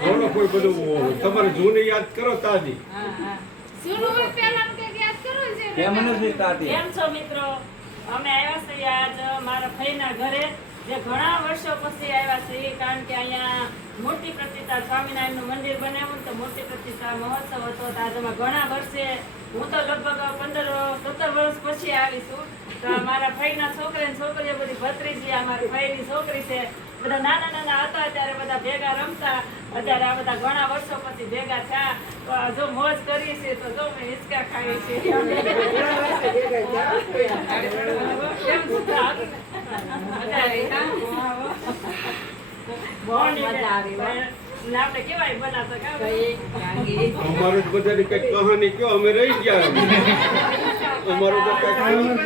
ઘણો કોઈ બધું તમારે જૂની યાદ કરો તાજી. હા હા સુરુ પેલા કે યાદ કરો છે કેમ નથી તાતી કેમ છો મિત્રો અમે આવ્યા છીએ આજ મારા ભાઈના ઘરે. જે ઘણા વર્ષો પછી આવ્યા છીએ કારણ કે અહીંયા મોટી પ્રતિષ્ઠા સ્વામિનારાયણનું મંદિર બનાવ્યું તો મૂર્તિ પ્રતિષ્ઠા મહોત્સવ હતો. તો આજે ઘણા વર્ષે હું તો લગભગ પંદર સત્તર વર્ષ પછી આવી છું. તો મારા ભાઈના છોકરા ને છોકરીઓ બધી ભત્રીજી આ મારી ભાઈની છોકરી છે. બધા નાના નાના હતા ત્યારે બધા ભેગા રમતા અત્યારે આ બધા ઘણા વર્ષો પછી ભેગા થયા તો જો મોજ કરી છે તો જો મેં હિંચકા ખાઈ છે અમારું તો બધાની કંઈક કહાની કયો અમે રહી ગયા અમારું તો કંઈક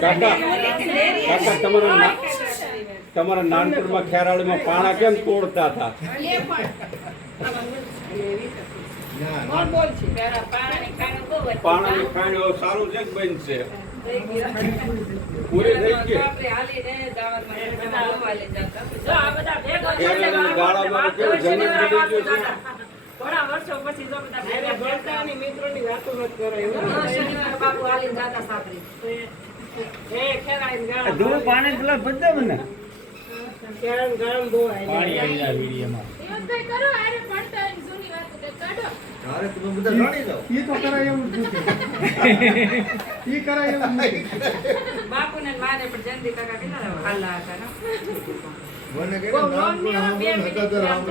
કાકા તમારા તમારા નાનપણમાં ખેરાળીમાં પાણા કેમ તોડતા હતા. પાણાની ખાણીઓ સારું છે બેન બનશે પૂરી થઈ ગઈ ભેગા પછી જો બધા વાતો કેવું છે ને વાતો મળી કરો એવું બાપુ હાલી જાતા પછી થયા. એ ખેલાડીને ગાળા ધૂળ પાણી પેલા બધા મને. પાણી આવી જાય વીડિયોમાં. એવું કરો અરે પડતા હોય જૂની વાતો કે કાઢો. અરે તમે બધા રડી જાઓ. ઈ તો કરાય એવું ઈ કરાય એવું નથી. બાપુને ને માને પણ જયંતિ કાકા કેટલા હાલા હતા ને? મને ની મિનિટ